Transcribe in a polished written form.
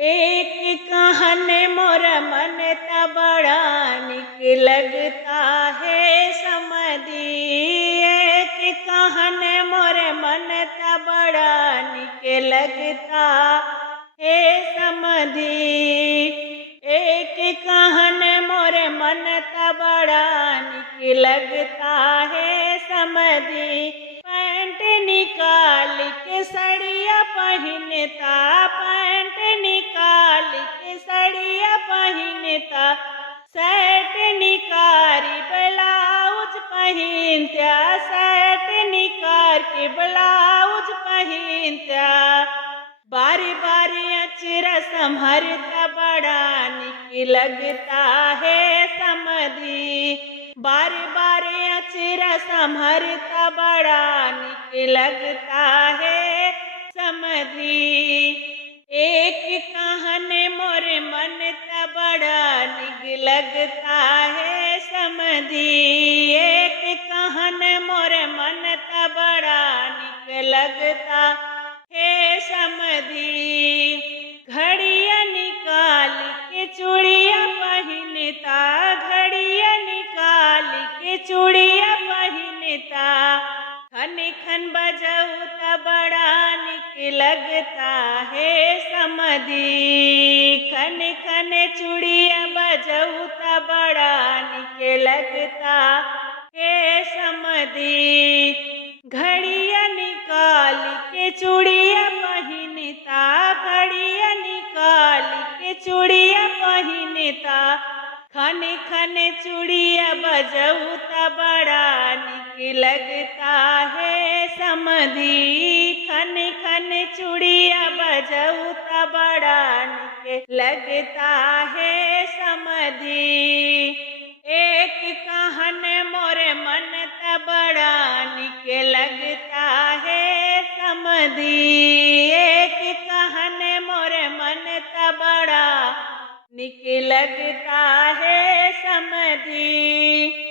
एक कहन मोर मन त बड़ा निक लगता है समधी। एक कहन मोर मन त बड़ा निक लगता है समधी। एक कहन मोर मन त बड़ा निक लगता है समधी। पैंट निकाल के सड़िया पहनता, पैंट निकाल के सड़िया पहनता, शर्ट निकारी ब्लाउज पहनता, शर्ट निकार के ब्लाउज पहनता। बारी बारी अचरा संभरता बड़ा निक लगता है समधी। बारी बारी अचरा संभरता बड़ा निक लगता है समधी। एक कहन मोर मन त बड़ा निक लगता है समधी। एक कहन मोर मन त बड़ा निक लगता है समधी। घड़िया निकाल के चूड़िया पहनता, घड़िया निकाल के चूड़िया पहनता, खन खन बजौता बड़ा निक लगता है समधी। खन खन चूड़िया बजौता बड़ा निक लगता है समधी। घड़िया निकाल के चूड़िया पहनता, घड़िया निकाल के चूड़िया पहनता, खन खन चूड़िया बजौता बड़ा निक लगता है समधी। खन खन चूड़िया बजौता बड़ा निक लगता है समधी। एक कहन मोर मन त बड़ा निक लगता है समधी। एक कहन मोर मन त बड़ा निक लगता है समधी।